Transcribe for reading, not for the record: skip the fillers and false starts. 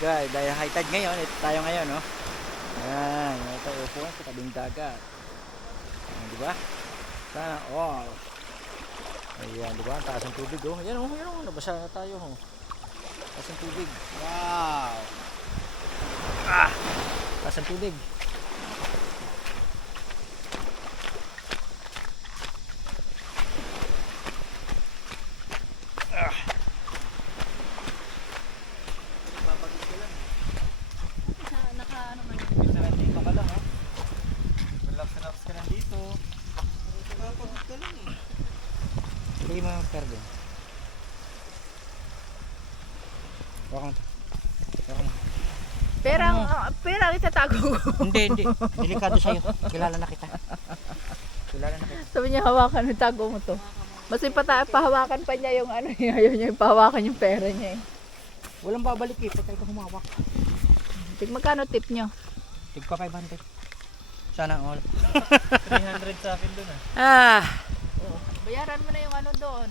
Guys, dahil high tide ngayon, ito tayo ngayon, no? Ayan, ito upuan sa tabing dagat. Ayan, di ba? Sana all. Ayan, di ba? Ang taas ng tubig, oh. Ayan, oh, ayan, oh. Nabasa na tayo, oh. Taas ng tubig. Wow! Ah! Taas ng tubig. Ah! Babagin ka lang. Naka ano man. Bisa na dito ka lang, ha? Relax ka lang dito. Babagin ka lang, eh. Hindi mo mag-perde. Wakang to. Wakang mo. Perang itatago ko. Hindi. Delikado sa'yo. Kilala na kita. Kilala na kita. Sabi niya hawakan, itago mo to. Mas pahawakan pa niya yung ano niya. Ayaw niya ipahawakan yung pera niya eh. Walang babalik eh. Patay ka humawak. Magkano tip niyo? Tigpa 500. Sana all. 300 sa akin dun ah. Ah! Bayaran mo na yung ano doon.